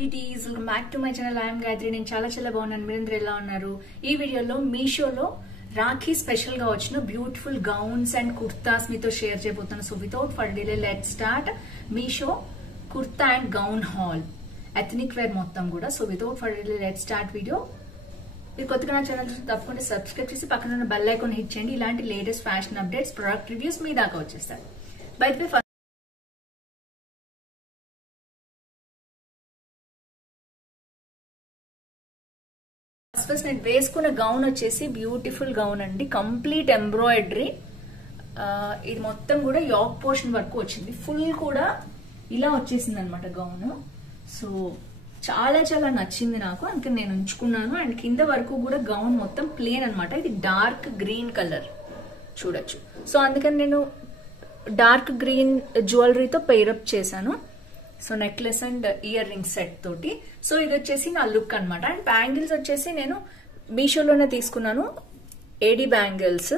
Beauties, welcome back to my channel. I'm Gayatri. నేను చాలా బాగున్నాను. మీరందరూ ఎలా ఉన్నారు? ఈ వీడియోలో మీషోలో రాఖీ స్పెషల్ గా వచ్చిన బ్యూటిఫుల్ గౌన్స్ అండ్ కుర్తాస్ మీతో షేర్ చేయబోతున్నాను. So without for delay let start Meesho kurta and gown haul, ethnic wear మొత్తం కూడా. So without for delay let start video. మీరు కొత్తగా నా ఛానల్ తప్పకుండా సబ్స్క్రైబ్ చేసి పక్కన ఉన్న బెల్ ఐకాన్ హిట్ చేయండి. ఇలాంటి latest fashion updates, product reviews మీ దాకా వచ్చేస్తాయి. బై ద వే ఫస్ట్ నేను వేసుకున్న గౌన్ వచ్చేసి బ్యూటిఫుల్ గౌన్ అండి, కంప్లీట్ ఎంబ్రాయిడరీ. ఇది మొత్తం కూడా యాక్ పోర్షన్ వరకు వచ్చింది, ఫుల్ కూడా ఇలా వచ్చేసింది అనమాట గౌన్. సో చాలా నచ్చింది నాకు, అందుకని నేను ఉంచుకున్నాను. అండ్ కింద వరకు కూడా గౌన్ మొత్తం ప్లేన్ అనమాట. ఇది డార్క్ గ్రీన్ కలర్ చూడొచ్చు. సో అందుకని నేను డార్క్ గ్రీన్ జ్యువెలరీతో పెయిరప్ చేశాను. So necklace and ear ring set తోటి. సో ఇది వచ్చేసి నా లుక్ అనమాట. అండ్ బ్యాంగిల్స్ వచ్చేసి నేను మీషోలోనే తీసుకున్నాను, ఏడి బ్యాంగిల్స్.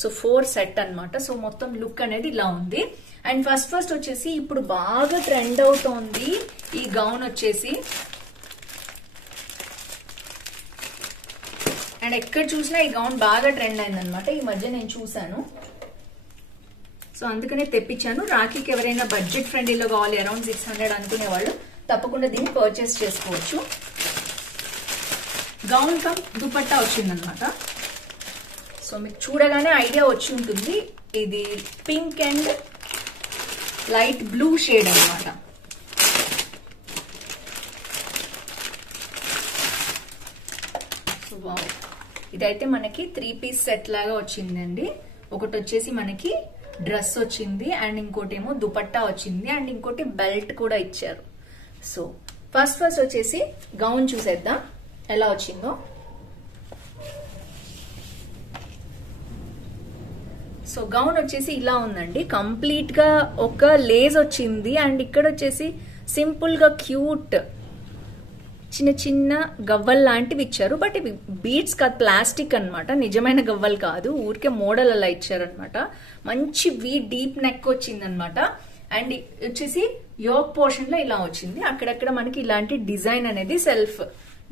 సో 4 సెట్ అనమాట. సో మొత్తం లుక్ అనేది ఇలా ఉంది. అండ్ ఫస్ట్ వచ్చేసి ఇప్పుడు బాగా ట్రెండ్ అవుతోంది ఈ గౌన్ వచ్చేసి. అండ్ ఎక్కడ చూసినా ఈ గౌన్ బాగా ట్రెండ్ అయింది అనమాట ఈ మధ్య, నేను చూసాను. సో అందుకనే తెప్పించాను. రాఖీకి ఎవరైనా బడ్జెట్ ఫ్రెండ్లీలో కావాలి, అరౌండ్ 600 అనుకునే వాళ్ళు తప్పకుండా దీన్ని పర్చేస్ చేసుకోవచ్చు. గౌన్ కమ్ దుపట్టా వచ్చిందనమాట. సో మీకు చూడగానే ఐడియా వచ్చి ఉంటుంది, ఇది pink and light blue shade అనమాట. సో వావ్, ఇదైతే మనకి 3 పీస్ సెట్ లాగా వచ్చిందండి. ఒకటి వచ్చేసి మనకి డ్రెస్ వచ్చింది, అండ్ ఇంకోటి ఏమో దుపట్టా వచ్చింది, అండ్ ఇంకోటి బెల్ట్ కూడా ఇచ్చారు. సో ఫస్ట్ వచ్చేసి గౌన్ చూసేద్దాం ఎలా వచ్చిందో. సో గౌన్ వచ్చేసి ఇలా ఉందండి, కంప్లీట్ గా ఒక లేస్ వచ్చింది. అండ్ ఇక్కడ వచ్చేసి సింపుల్ గా క్యూట్ చిన్న గవ్వల్ లాంటివి ఇచ్చారు. బట్ ఇవి బీడ్స్ కాదు, ప్లాస్టిక్ అనమాట, నిజమైన గవ్వలు కాదు, ఊరికే మోడల్ అలా ఇచ్చారనమాట. మంచి డీప్ నెక్ వచ్చింది అనమాట. అండ్ వచ్చేసి యోక్ పోర్షన్ లో ఇలా వచ్చింది, అక్కడక్కడ మనకి ఇలాంటి డిజైన్ అనేది, సెల్ఫ్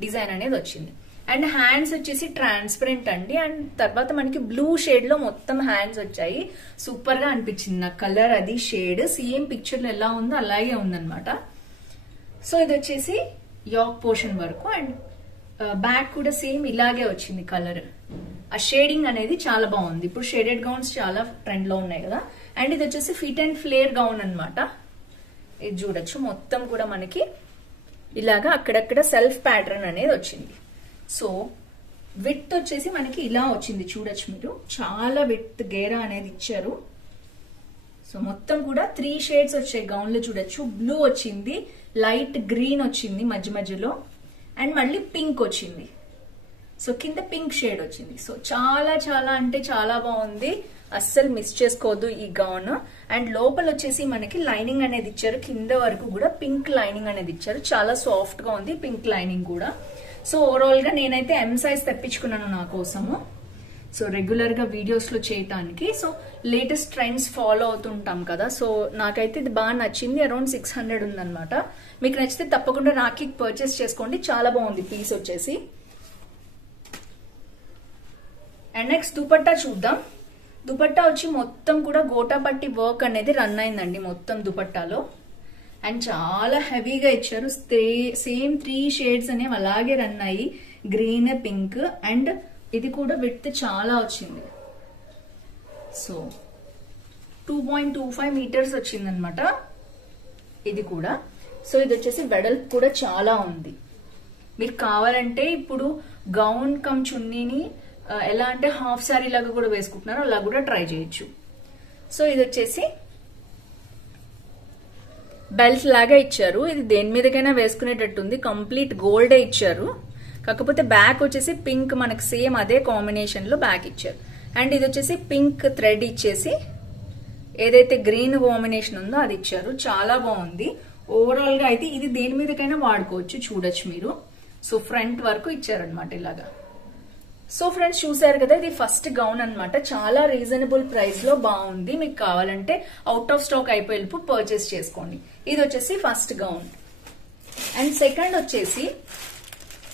డిజైన్ అనేది వచ్చింది. అండ్ హ్యాండ్స్ వచ్చేసి ట్రాన్స్పరెంట్ అండి. అండ్ తర్వాత మనకి బ్లూ షేడ్ లో మొత్తం హ్యాండ్స్ వచ్చాయి. సూపర్ గా అనిపించింది నాకు కలర్, అది షేడ్ సేమ్ పిక్చర్ లో ఎలా ఉందో అలాగే ఉందన్నమాట. సో ఇది వచ్చేసి యాక్ పోర్షన్ వరకు. అండ్ బ్యాక్ కూడా సేమ్ ఇలాగే వచ్చింది కలర్. ఆ షేడింగ్ అనేది చాలా బాగుంది. ఇప్పుడు షేడెడ్ గౌన్స్ చాలా ట్రెండ్ లో ఉన్నాయి కదా. అండ్ ఇది వచ్చేసి ఫిట్ అండ్ ఫ్లేర్ గౌన్ అనమాట. ఇది చూడొచ్చు, మొత్తం కూడా మనకి ఇలాగా అక్కడక్కడ సెల్ఫ్ ప్యాటర్న్ అనేది వచ్చింది. సో విత్ వచ్చేసి మనకి ఇలా వచ్చింది చూడొచ్చు మీరు, చాలా విత్ గేరా అనేది ఇచ్చారు. సో మొత్తం కూడా 3 షేడ్స్ వచ్చాయి గౌన్ లో చూడొచ్చు. బ్లూ వచ్చింది, లైట్ గ్రీన్ వచ్చింది మధ్యలో, అండ్ మళ్ళీ పింక్ వచ్చింది. సో కింద పింక్ షేడ్ వచ్చింది. సో చాలా అంటే చాలా బాగుంది, అస్సలు మిస్ చేసుకోవద్దు ఈ గౌన్. అండ్ లోపల వచ్చేసి మనకి లైనింగ్ అనేది ఇచ్చారు, కింద వరకు కూడా పింక్ లైనింగ్ అనేది ఇచ్చారు. చాలా సాఫ్ట్ గా ఉంది పింక్ లైనింగ్ కూడా. సో ఓవరాల్ గా నేనైతే M సైజ్ తెప్పించుకున్నాను నా కోసము, సో రెగ్యులర్ గా వీడియోస్ లో చేయటానికి. సో లేటెస్ట్ ట్రెండ్స్ ఫాలో అవుతుంటాం కదా. సో నాకైతే ఇది బాగా నచ్చింది. అరౌండ్ 600 ఉందన్నమాట. మీకు నచ్చితే తప్పకుండా రాఖీకి పర్చేస్ చేసుకోండి, చాలా బాగుంది పీస్ వచ్చేసి. అండ్ నెక్స్ట్ దుపట్టా చూద్దాం. దుపట్టా వచ్చి మొత్తం కూడా గోటాపట్టి వర్క్ అనేది రన్ అయిందండి మొత్తం దుపట్టాలో. అండ్ చాలా హెవీగా ఇచ్చారు, సేమ్ 3 షేడ్స్ అనేవి అలాగే రన్ అయ్యి, గ్రీన్, పింక్, అండ్ ఇది కూడా విడ్త్ చాలా వచ్చింది. సో 2.25 మీటర్స్ వచ్చింది అనమాట ఇది కూడా. సో ఇది వచ్చేసి వెడల్పు కూడా చాలా ఉంది. మీరు కావాలంటే ఇప్పుడు గౌన్ కమ్ చున్నీని ఎలా అంటే హాఫ్ సారీ లాగా కూడా వేసుకుంటున్నారు, అలా కూడా ట్రై చేయొచ్చు. సో ఇది వచ్చేసి బెల్ట్ లాగా ఇచ్చారు. ఇది దేని మీదకైనా వేసుకునేటట్టుంది, కంప్లీట్ గోల్డే ఇచ్చారు. కాకపోతే బ్యాక్ వచ్చేసి పింక్, మనకి సేమ్ అదే కాంబినేషన్ లో బ్యాక్ ఇచ్చారు. అండ్ ఇది వచ్చేసి పింక్ థ్రెడ్ ఇచ్చేసి ఏదైతే గ్రీన్ కాంబినేషన్ ఉందో అది ఇచ్చారు. చాలా బాగుంది. ఓవరాల్ గా అయితే ఇది దేని మీదకైనా వాడుకోవచ్చు, చూడొచ్చు మీరు. సో ఫ్రంట్ వరకు ఇచ్చారనమాట ఇలాగా. సో ఫ్రెండ్స్ చూసారు కదా, ఇది ఫస్ట్ గౌన్ అనమాట. చాలా రీజనబుల్ ప్రైస్ లో బాగుంది. మీకు కావాలంటే అవుట్ ఆఫ్ స్టాక్ అయిపోయేపు పర్చేస్ చేసుకోండి. ఇది వచ్చేసి ఫస్ట్ గౌన్. అండ్ సెకండ్ వచ్చేసి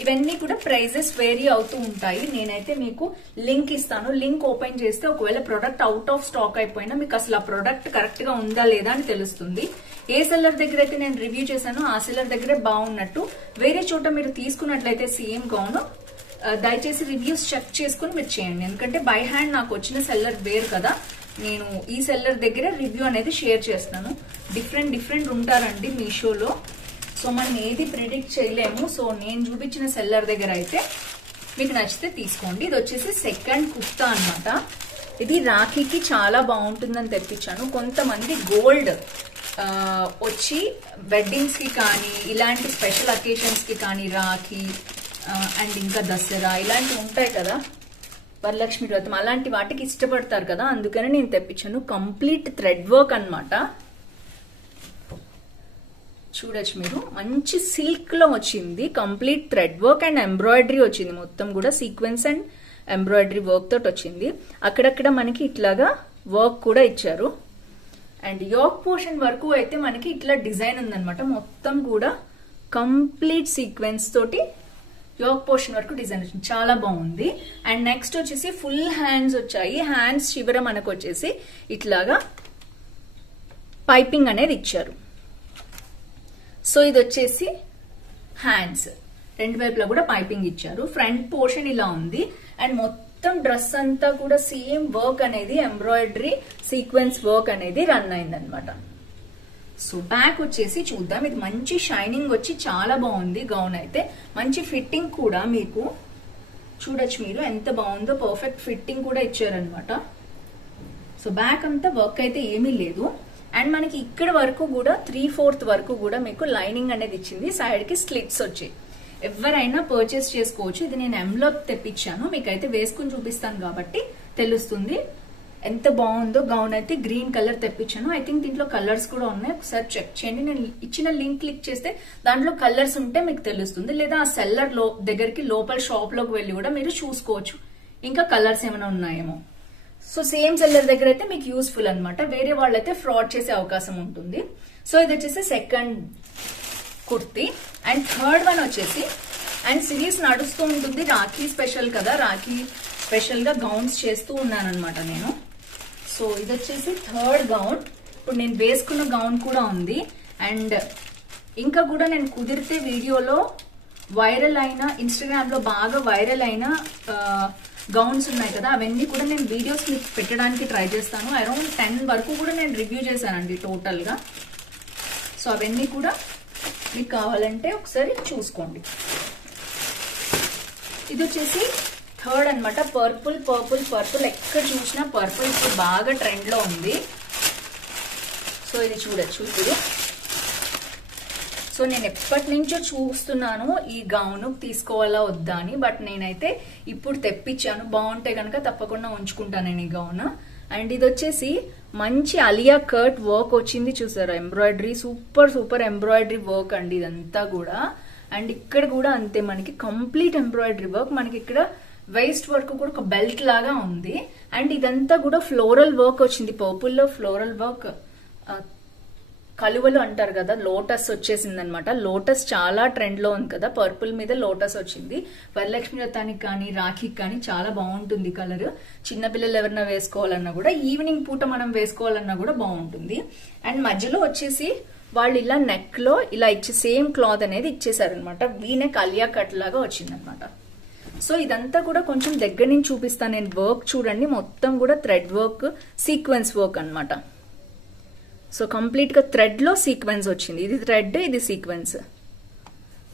ఇవన్నీ కూడా ప్రైజెస్ వేరీ అవుతూ ఉంటాయి. నేనైతే మీకు లింక్ ఇస్తాను. లింక్ ఓపెన్ చేస్తే ఒకవేళ ప్రొడక్ట్ అవుట్ ఆఫ్ స్టాక్ అయిపోయినా మీకు అసలు ఆ ప్రొడక్ట్ కరెక్ట్ గా ఉందా లేదా అని తెలుస్తుంది. ఏ సెల్లర్ దగ్గర అయితే నేను రివ్యూ చేశానో ఆ సెల్లర్ దగ్గరే బాగున్నట్టు, వేరే చోట మీరు తీసుకున్నట్లయితే సేమ్ గౌన్ దయచేసి రివ్యూస్ చెక్ చేసుకుని మీరు చేయండి. ఎందుకంటే బై హ్యాండ్ నాకు వచ్చిన సెల్లర్ వేరు కదా, నేను ఈ సెల్లర్ దగ్గర రివ్యూ అనేది షేర్ చేస్తున్నాను. డిఫరెంట్ ఉంటారండి మీషోలో. సో మనం ఏది ప్రిడిక్ట్ చేయలేము. సో నేను చూపించిన సెల్లర్ దగ్గర అయితే మీకు నచ్చితే తీసుకోండి. ఇది వచ్చేసి సెకండ్ కుర్తా అన్నమాట. ఇది రాఖీకి చాలా బాగుంటుందని తెప్పించాను. కొంతమంది గోల్డ్ వచ్చి వెడ్డింగ్స్ కి కానీ ఇలాంటి స్పెషల్ అకేషన్స్ కి కానీ రాఖీ అండ్ ఇంకా దసరా ఇలాంటివి ఉంటాయి కదా, వరలక్ష్మి వ్రతం అలాంటి వాటికి ఇష్టపడతారు కదా, అందుకని నేను తెప్పించాను. కంప్లీట్ థ్రెడ్ వర్క్ అన్నమాట. చూడొచ్చు మీరు, మంచి సిల్క్ లో వచ్చింది. Complete thread work and embroidery వచ్చింది. మొత్తం కూడా సీక్వెన్స్ అండ్ ఎంబ్రాయిడరీ వర్క్ తోటి వచ్చింది. అక్కడక్కడ మనకి ఇట్లాగా వర్క్ కూడా ఇచ్చారు. అండ్ యోక్ పోర్షన్ వరకు అయితే మనకి ఇట్లా డిజైన్ ఉందన్నమాట. మొత్తం కూడా కంప్లీట్ సీక్వెన్స్ తోటి యోక్ పోర్షన్ వరకు డిజైన్ వచ్చింది, చాలా బాగుంది. అండ్ నెక్స్ట్ వచ్చేసి ఫుల్ హ్యాండ్స్ వచ్చాయి. హ్యాండ్స్ చివర మనకు వచ్చేసి ఇట్లాగా పైపింగ్ అనేది ఇచ్చారు. సో ఇది వచ్చేసి హ్యాండ్స్, రెండు వైపులా కూడా పైపింగ్ ఇచ్చారు. ఫ్రంట్ పోర్షన్ ఇలా ఉంది. అండ్ మొత్తం డ్రెస్ అంతా కూడా సేమ్ వర్క్ అనేది ఎంబ్రాయిడరీ సీక్వెన్స్ వర్క్ అనేది రన్ అయింది అనమాట. సో బ్యాక్ వచ్చేసి చూద్దాం. ఇది మంచి షైనింగ్ వచ్చి చాలా బాగుంది. గౌన్ అయితే మంచి ఫిట్టింగ్ కూడా మీకు చూడొచ్చు మీరు ఎంత బాగుందో. పర్ఫెక్ట్ ఫిట్టింగ్ కూడా ఇచ్చారనమాట. సో బ్యాక్ అంతా వర్క్ అయితే ఏమీ లేదు. అండ్ మనకి ఇక్కడ వరకు కూడా 3/4 వరకు కూడా మీకు లైనింగ్ అనేది ఇచ్చింది. సైడ్ కి స్లిట్స్ వచ్చాయి. ఎవరైనా పర్చేస్ చేసుకోవచ్చు. ఇది నేను ఎంలోప్ తెప్పించాను, మీకైతే వేసుకుని చూపిస్తాను కాబట్టి తెలుస్తుంది ఎంత బాగుందో. గౌన్ అయితే గ్రీన్ కలర్ తెప్పించాను. ఐ థింక్ దీంట్లో కలర్స్ కూడా ఉన్నాయి, ఒకసారి చెక్ చేయండి. నేను ఇచ్చిన లింక్ క్లిక్ చేస్తే దాంట్లో కలర్స్ ఉంటే మీకు తెలుస్తుంది. లేదా ఆ సెల్లర్ దగ్గరికి లోపల షాప్ లోకి వెళ్ళి కూడా మీరు చూసుకోవచ్చు ఇంకా కలర్స్ ఏమైనా ఉన్నాయేమో. సో సేమ్ సెల్లర్ దగ్గర అయితే మీకు యూస్ఫుల్ అనమాట. వేరే వాళ్ళైతే ఫ్రాడ్ చేసే అవకాశం ఉంటుంది. సో ఇది వచ్చేసి second kurti. And third one వచ్చేసి, అండ్ సిరీస్ నడుస్తూ ఉంటుంది, రాఖీ స్పెషల్ కదా, రాఖీ స్పెషల్ గా గౌన్స్ చేస్తూ ఉన్నాను అనమాట నేను. సో ఇది వచ్చేసి థర్డ్ గౌన్. ఇప్పుడు నేను వేసుకున్న గౌన్ కూడా ఉంది. అండ్ ఇంకా కూడా నేను కుదిరితే వీడియోలో వైరల్ అయిన, ఇన్స్టాగ్రామ్ లో బాగా వైరల్ అయిన గౌన్స్ ఉన్నాయి కదా, అవన్నీ కూడా నేను వీడియోస్ మీకు పెట్టడానికి ట్రై చేస్తాను. అరౌండ్ 10 వరకు కూడా నేను రివ్యూ చేశానండి టోటల్ గా. సో అవన్నీ కూడా మీకు కావాలంటే ఒకసారి చూసుకోండి. ఇది వచ్చేసి థర్డ్ అనమాట. పర్పుల్ ఎక్కడ చూసినా పర్పుల్ ఇప్పుడు బాగా ట్రెండ్ లో ఉంది. సో ఇది చూడొచ్చు ఇప్పుడు. సో నేను ఎప్పటి నుంచో చూస్తున్నాను ఈ గౌన్ తీసుకోవాలా వద్దా అని, బట్ నేనైతే ఇప్పుడు తెప్పించాను. బాగుంటే కనుక తప్పకుండా ఉంచుకుంటాను నేను ఈ గౌన్. అండ్ ఇది వచ్చేసి మంచి అలియా కట్ వర్క్ వచ్చింది చూసారా, ఎంబ్రాయిడరీ సూపర్ ఎంబ్రాయిడరీ వర్క్ అండి ఇదంతా కూడా. అండ్ ఇక్కడ కూడా అంతే మనకి కంప్లీట్ ఎంబ్రాయిడరీ వర్క్. మనకి ఇక్కడ వేస్ట్ వర్క్ కూడా ఒక బెల్ట్ లాగా ఉంది. అండ్ ఇదంతా కూడా ఫ్లోరల్ వర్క్ వచ్చింది. పర్పుల్ లో ఫ్లోరల్ వర్క్, కలువలు అంటారు కదా, లోటస్ వచ్చేసింది అనమాట. లోటస్ చాలా ట్రెండ్ లో ఉంది కదా, పర్పుల్ మీద లోటస్ వచ్చింది. వరలక్ష్మి వ్రతానికి కానీ రాఖీకి కానీ చాలా బాగుంటుంది కలర్. చిన్నపిల్లలు ఎవరైనా వేసుకోవాలన్నా కూడా, ఈవినింగ్ పూట మనం వేసుకోవాలన్నా కూడా బాగుంటుంది. అండ్ మధ్యలో వచ్చేసి వాళ్ళు ఇలా నెక్ లో ఇలా ఇచ్చి సేమ్ క్లాత్ అనేది ఇచ్చేసారనమాట. వీనెక్ అలియా కట్ లాగా వచ్చింది అనమాట. సో ఇదంతా కూడా కొంచెం దగ్గర నుంచి చూపిస్తాను నేను. వర్క్ చూడండి, మొత్తం కూడా థ్రెడ్ వర్క్, సీక్వెన్స్ వర్క్ అనమాట. సో కంప్లీట్ గా థ్రెడ్ లో సీక్వెన్స్ వచ్చింది. ఇది థ్రెడ్, ఇది సీక్వెన్స్.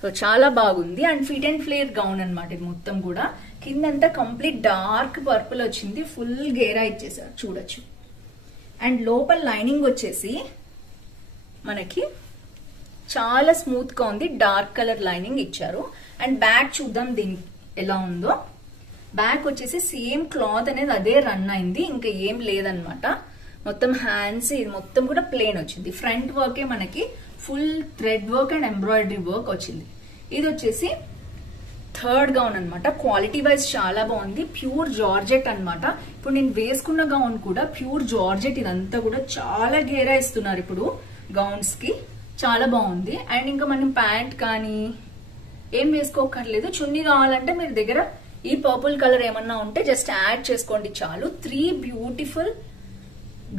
సో చాలా బాగుంది. And fit and flare gown అనమాట ఇది మొత్తం కూడా. కిందంతా కంప్లీట్ డార్క్ పర్పుల్ వచ్చింది, ఫుల్ గేరా ఇచ్చేసారు చూడొచ్చు. అండ్ లోపల లైనింగ్ వచ్చేసి మనకి చాలా స్మూత్ గా ఉంది, డార్క్ కలర్ లైనింగ్ ఇచ్చారు. అండ్ బ్యాక్ చూద్దాం దీని ఎలా ఉందో. బ్యాక్ వచ్చేసి సేమ్ క్లాత్ అనేది అదే రన్ అయింది, ఇంకా ఏం లేదనమాట. మొత్తం హ్యాండ్స్ ఇది మొత్తం కూడా ప్లేన్ వచ్చింది. ఫ్రంట్ వర్కే మనకి full thread work and embroidery work వచ్చింది. ఇది వచ్చేసి థర్డ్ గౌన్ అనమాట. క్వాలిటీ వైజ్ చాలా బాగుంది. ప్యూర్ జార్జెట్ అనమాట. ఇప్పుడు నేను వేసుకున్న గౌన్ కూడా ప్యూర్ జార్జెట్. ఇదంతా కూడా చాలా గేరా ఇస్తున్నారు ఇప్పుడు గౌన్స్ కి. చాలా బాగుంది. అండ్ ఇంకా మనం ప్యాంట్ కానీ ఏం వేసుకోకర్లేదు. చున్నీ కావాలంటే మీరు దగ్గర ఈ పర్పుల్ కలర్ ఏమన్నా ఉంటే జస్ట్ యాడ్ చేసుకోండి చాలు. 3 బ్యూటిఫుల్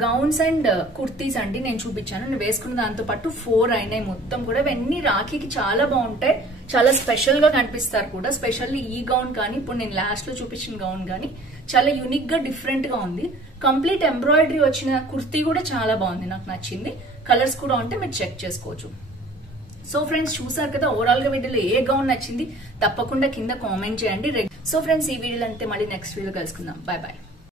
గౌన్స్ అండ్ కుర్తీస్ అండి నేను చూపించాను. నేను వేసుకున్న దాంతో పాటు 4 అయినాయి మొత్తం కూడా. ఇవన్నీ రాఖీకి చాలా బాగుంటాయి, చాలా స్పెషల్ గా కనిపిస్తారు కూడా. స్పెషల్లీ ఈ గౌన్ కానీ ఇప్పుడు నేను లాస్ట్ లో చూపించిన గౌన్ కానీ చాలా యూనిక్ గా డిఫరెంట్ గా ఉంది. కంప్లీట్ ఎంబ్రాయిడరీ వచ్చిన కుర్తీ కూడా చాలా బాగుంది, నాకు నచ్చింది. కలర్స్ కూడా ఉంటే మీరు చెక్ చేసుకోవచ్చు. సో ఫ్రెండ్స్ చూసారు కదా, ఓవరాల్ గా వీడియోలో ఏ గౌన్ నచ్చింది తప్పకుండా కింద కామెంట్ చేయండి. సో ఫ్రెండ్స్ ఈ వీడియోలో అంతే, మళ్ళీ నెక్స్ట్ వీడియో కలుసుకుందాం. Bye bye.